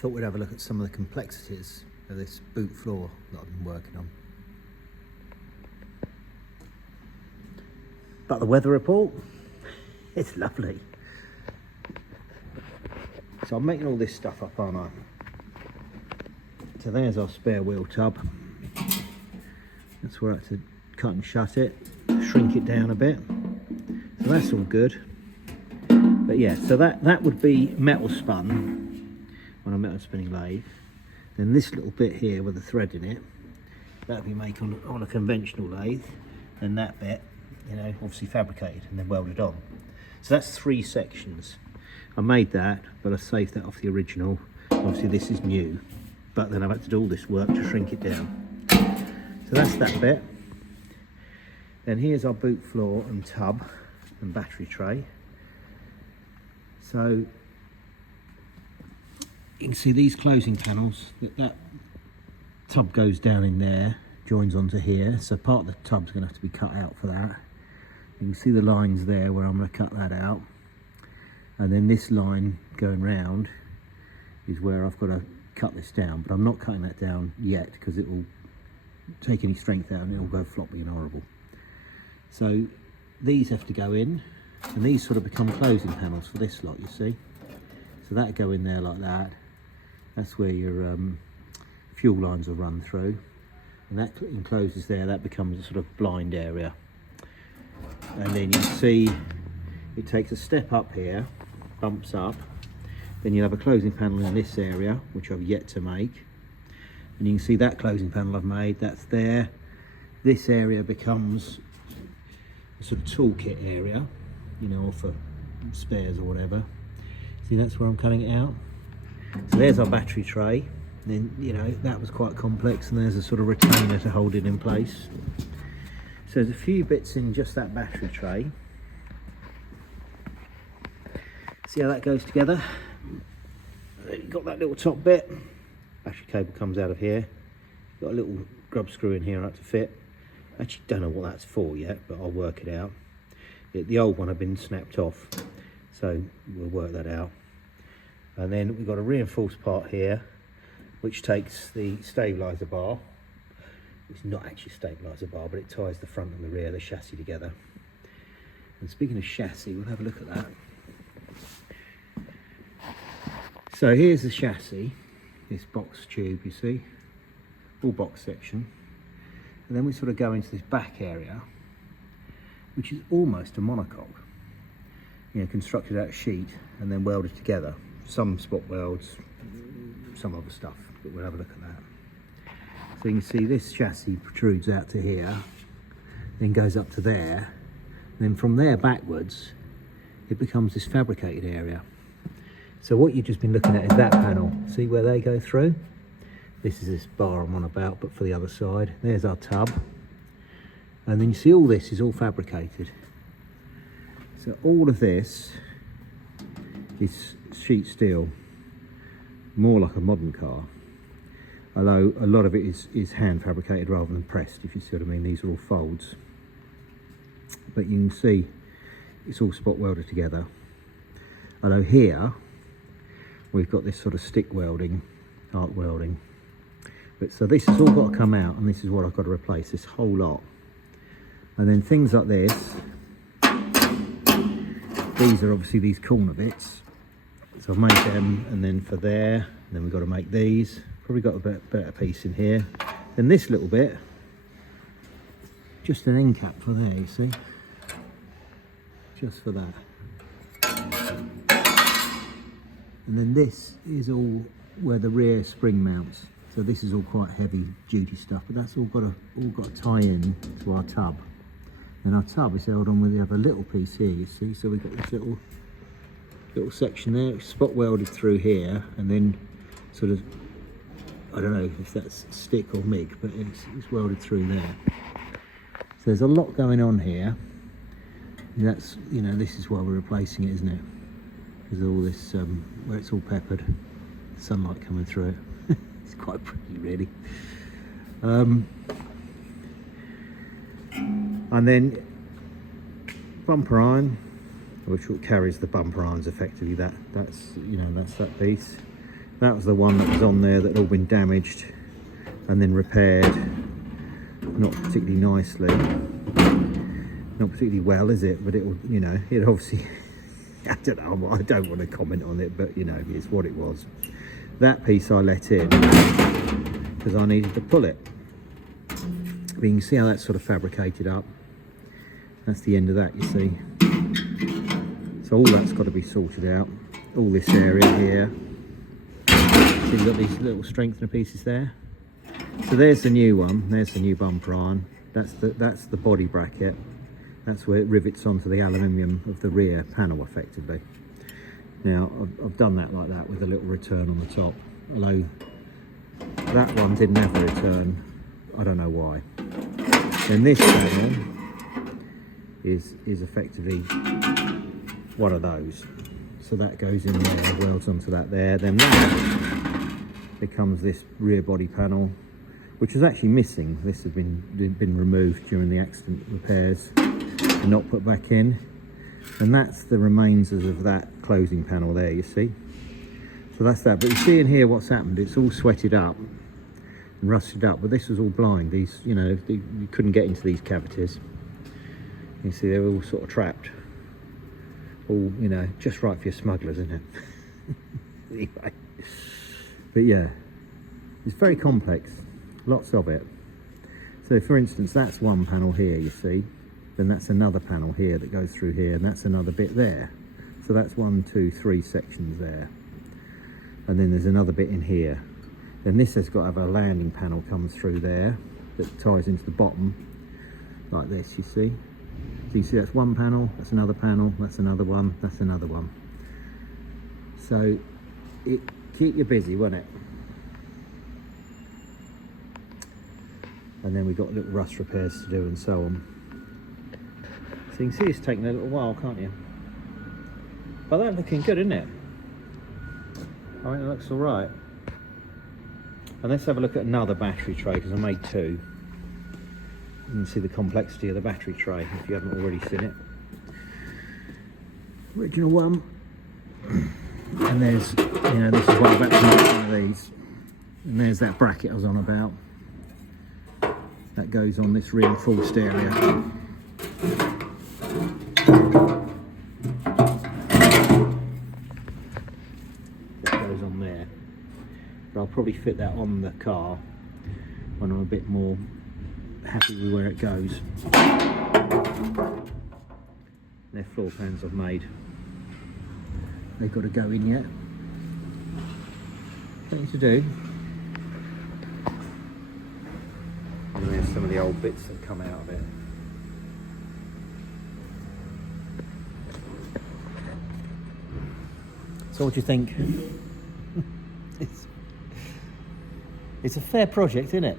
thought we'd have a look at some of the complexities of this boot floor that I've been working on. But the weather report, it's lovely. So I'm making all this stuff up, aren't I? So there's our spare wheel tub. That's where I had to cut and shut it, shrink it down a bit. So that's all good. But yeah, so that would be metal spun on a metal spinning lathe. Then this little bit here with the thread in it, that would be made on a conventional lathe. And that bit, you know, obviously fabricated and then welded on. So that's 3 sections. I made that, but I saved that off the original. Obviously this is new, but then I've had to do all this work to shrink it down. So that's that bit. Then here's our boot floor and tub and battery tray. So you can see these closing panels, that tub goes down in there, joins onto here. So part of the tub's going to have to be cut out for that. You can see the lines there where I'm going to cut that out. And then this line going round is where I've got to cut this down, but I'm not cutting that down yet because it will take any strength out and it will go floppy and horrible. So these have to go in, and these sort of become closing panels for this lot, you see. So that'll go in there like that. That's where your fuel lines will run through, and that encloses there. That becomes a sort of blind area. And then you see it takes a step up here, bumps up, then you'll have a closing panel in this area, which I've yet to make. And you can see that closing panel I've made, that's there. This area becomes a sort of toolkit area, you know, for spares or whatever. See, that's where I'm cutting it out. So there's our battery tray. Then, you know, that was quite complex, and there's a sort of retainer to hold it in place. So there's a few bits in just that battery tray. See how that goes together? You've got that little top bit. Battery cable comes out of here. Got a little grub screw in here I had to fit. Actually don't know what that's for yet, but I'll work it out. The old one had been snapped off, so we'll work that out. And then we've got a reinforced part here, which takes the stabiliser bar. It's not actually a stabiliser bar, but it ties the front and the rear of the chassis together. And speaking of chassis, we'll have a look at that. So here's the chassis, this box tube, you see, all box section. And then we sort of go into this back area, which is almost a monocoque, you know, constructed out of sheet and then welded together. Some spot welds, some other stuff, but we'll have a look at that. So you can see this chassis protrudes out to here, then goes up to there, and then from there backwards, it becomes this fabricated area. So what you've just been looking at is that panel. See where they go through? This is this bar I'm on about, but for the other side. There's our tub. And then you see all this is all fabricated. So all of this is sheet steel, more like a modern car. Although a lot of it is hand fabricated rather than pressed, if you see what I mean. These are all folds. But you can see it's all spot welded together. Although here, we've got this sort of stick welding, arc welding. But so this has all got to come out, and this is what I've got to replace, this whole lot. And then things like this, these are obviously these corner bits. So I've made them, and then for there, and then we've got to make these. Probably got a better piece in here. Then this little bit, just an end cap for there, you see? Just for that. And then this is all where the rear spring mounts. So this is all quite heavy duty stuff, but that's all got to tie in to our tub. And our tub is held on with the other little piece here, you see. So we've got this little section there, spot welded through here, and then sort of, I don't know if that's stick or MIG, but it's welded through there. So there's a lot going on here. And that's, you know, this is why we're replacing it, isn't it? There's all this, where it's all peppered, sunlight coming through it. It's quite pretty, really. And then bumper iron, which carries the bumper irons effectively. That's, you know, that's that piece. That was the one that was on there that had all been damaged and then repaired. Not particularly nicely. Not particularly well, is it? But it will, you know, it obviously, I don't know, I don't want to comment on it, but you know, it's what it was. That piece I let in because I needed to pull it. But you can see how that's sort of fabricated up. That's the end of that, you see. So all that's got to be sorted out. All this area here. So you've got these little strengthener pieces there. So there's the new one. There's the new bumper iron. That's the body bracket. That's where it rivets onto the aluminium of the rear panel, effectively. Now I've done that like that with a little return on the top. Although that one didn't have a return. I don't know why. Then this panel is effectively one of those. So that goes in there, welds onto that there. Then that becomes this rear body panel, which was actually missing. This had been removed during the accident repairs and not put back in. And that's the remains of that closing panel there, you see. So that's that. But you see in here what's happened. It's all sweated up and rusted up, but this was all blind. These, you know, you couldn't get into these cavities. You see, they were all sort of trapped. All, you know, just right for your smugglers, isn't it? Anyway, but yeah, it's very complex, lots of it. So for instance, that's one panel here, you see, then that's another panel here that goes through here, and that's another bit there. So that's 1, 2, 3 sections there, and then there's another bit in here. Then this has got to have a landing panel comes through there that ties into the bottom like this, you see. So you see that's one panel, that's another panel, that's another one, that's another one. So it keep you busy, won't it? And then we've got little rust repairs to do and so on. So you can see it's taking a little while, can't you? But that's looking good, isn't it? I think it looks all right. And let's have a look at another battery tray, because I made two. You can see the complexity of the battery tray if you haven't already seen it. Original one. And there's, you know, this is what I've actually got one of these. And there's that bracket I was on about. That goes on this reinforced area. That goes on there. But I'll probably fit that on the car when I'm a bit more happy with where it goes. They're floor pans I've made. They've got to go in yet. Plenty to do. And there's some of the old bits that come out of it. So what do you think? It's a fair project, isn't it?